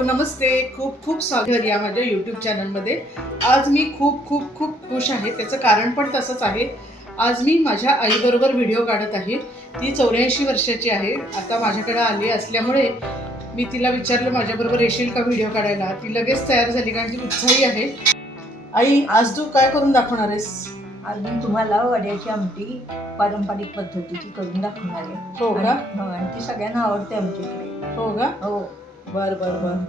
Hello नमस्ते खूप खूप स्वागत या माझ्या यूट्यूब चॅनलमध्ये आज मी खूप खूप खूप खुश आहे त्याचं कारण पण तसंच आहे. आज मी माझ्या आईबरोबर व्हिडिओ काढत आहे. ती चौऱ्याऐंशी वर्षाची आहे. आता माझ्याकडे आली असल्यामुळे मी तिला विचारलं माझ्याबरोबर येशील का व्हिडिओ काढायला? ती लगेच तयार झाली कारण ती उत्साही आहे. आई आज तू काय करून दाखवणार आहेस? आज मी तुम्हाला वड्याची आमटी पारंपरिक पद्धतीची करून दाखवणार आहे. हो का? आणि- हो, ती सगळ्यांना आवडते आमच्याकडे. हो का? हो. बर बर बर.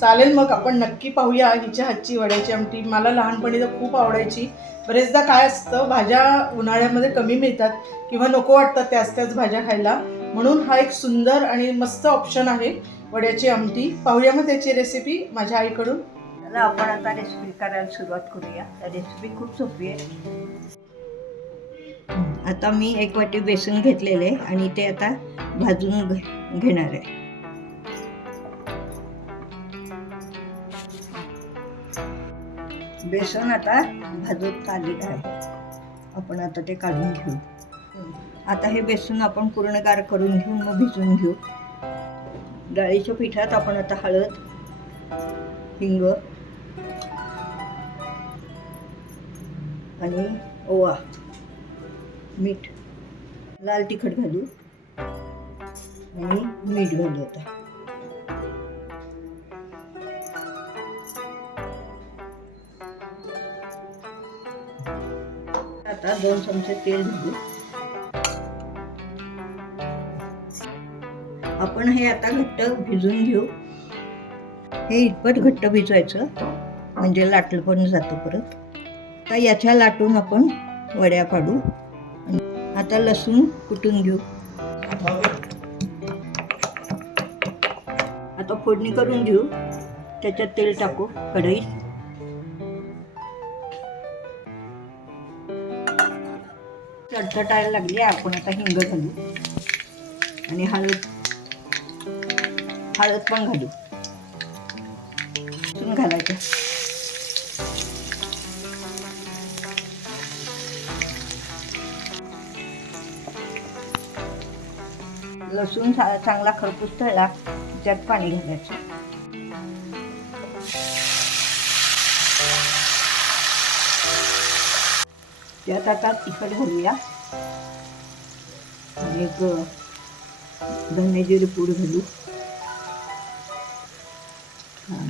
चालेल मग आपण नक्की पाहूया हिच्या हातची वड्याची आमटी. मला लहानपणी तर खूप आवडायची. बरेचदा काय असतं भाज्या उन्हाळ्यामध्ये कमी मिळतात किंवा नको वाटतात त्याच त्याच भाज्या खायला. म्हणून हा एक सुंदर आणि मस्त ऑप्शन आहे वड्याची आमटी. पाहूया मग त्याची रेसिपी माझ्या आईकडून. चला आपण आता रेसिपी करायला सुरुवात करूया. रेसिपी खूप सोपी आहे. आता मी एक वाटी बेसन घेतलेले आणि ते आता भाजून घेणार आहे. बेसन आता भाजून आलेलं आहे. आपण आता ते काढून घेऊ. आता हे बेसन आपण पूर्णगार करून घेऊ मग भिजून घेऊ. डाळीच्या पिठात आपण आता हळद हिंग आणि ओवा मीठ. लाल तिखट घालू. आणि मीठ घालू आता. आता दोन चमचे तेल घालू आपण हे आता घट्ट भिजून घेऊ. हे इतपत घट्ट भिजवायचं म्हणजे लाटलं पण जातं परत. आता याच्या लाटून आपण वड्या काढू. आता लसूण कुटून घेऊ. आता फोडणी करून घेऊ. त्याच्यात तेल टाकू कढईत. चटचटायला लागली आपण आता हिंग घालू. आणि हळद. हळद पण घालू. लसूण घालायचं. लसूण चांगला खरपूस तळला त्यात पाणी घालायचं. त्यात आता तिखट घालूया आणि एक धने जिरे पूड घालू हा.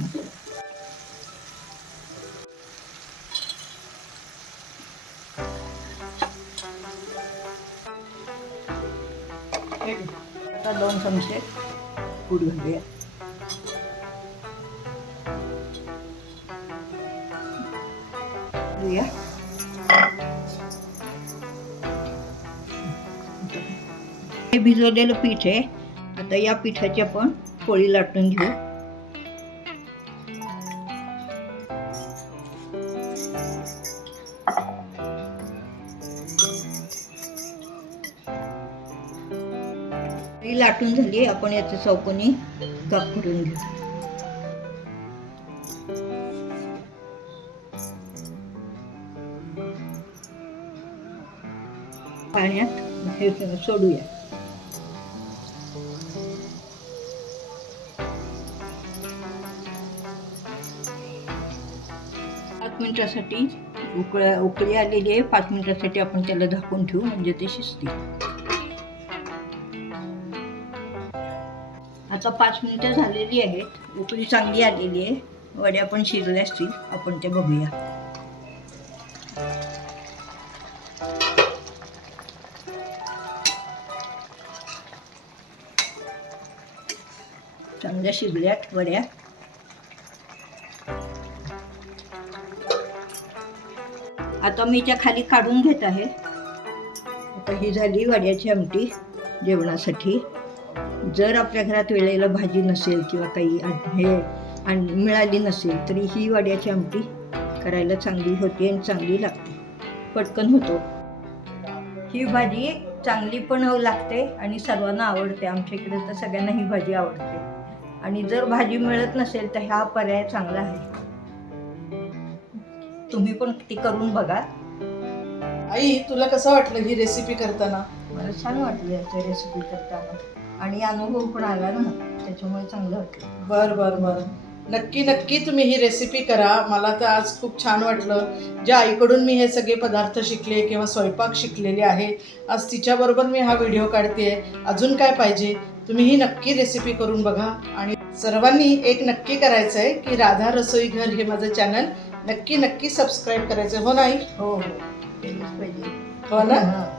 आता दोन चमचे पूड घालूया घालूया हे भिजवलेलं पीठ आहे. आता या पिठाची आपण पोळी लाटून घेऊ. पोळी लाटून झाली. आपण याचे चौकोनी काप करून घेऊ. पाण्यात हे सोडूया. पाच मिनिटासाठी उकळ्या उकळी आलेली आहे. पाच मिनिटासाठी आपण त्याला झाकून ठेवू म्हणजे ते शिजतील. आता पाच मिनिटं झालेली आहेत. उकळी चांगली आलेली आहे. वड्या पण शिजल्या असतील. आपण ते बघूया. चांगल्या शिजल्यात वड्या. आता मी त्या खाली काढून घेत आहे. आता ही झाली वड्याची आमटी जेवणासाठी. जर आपल्या घरात वेळेला भाजी नसेल किंवा काही हे आणि मिळाली नसेल तरी ही वड्याची आमटी करायला चांगली होती आणि चांगली लागते. पटकन होतो. ही भाजी चांगली पण लागते आणि सर्वांना आवडते. आमच्या इकडे तर सगळ्यांना ही भाजी आवडते. आणि जर भाजी मिळत नसेल तर हा पर्याय चांगला आहे. तुम्ही पण ती करून बघा. आई तुला कसं वाटलं ही रेसिपी करताना? मला छान वाटलं याची रेसिपी करताना. आणि अनुभव पण आला ना त्याच्यामुळे चांगलं वाटलं. बर बर बर. नक्की नक्की तुम्ही ही रेसिपी करा. मला तर आज खूप छान वाटलं. ज्या आईकडून मी हे सगळे पदार्थ शिकले किंवा स्वयंपाक शिकलेले आहे आज तिच्याबरोबर मी हा व्हिडिओ काढते अजून काय पाहिजे? तुम्ही ही नक्की रेसिपी करून बघा. आणि सर्वांनी एक नक्की करायचं आहे की राधा रसोई घर हे माझं चॅनल नक्की नक्की सबस्क्राईब करायचं. हो नाही? हो हो. केलंच पाहिजे. हो ना.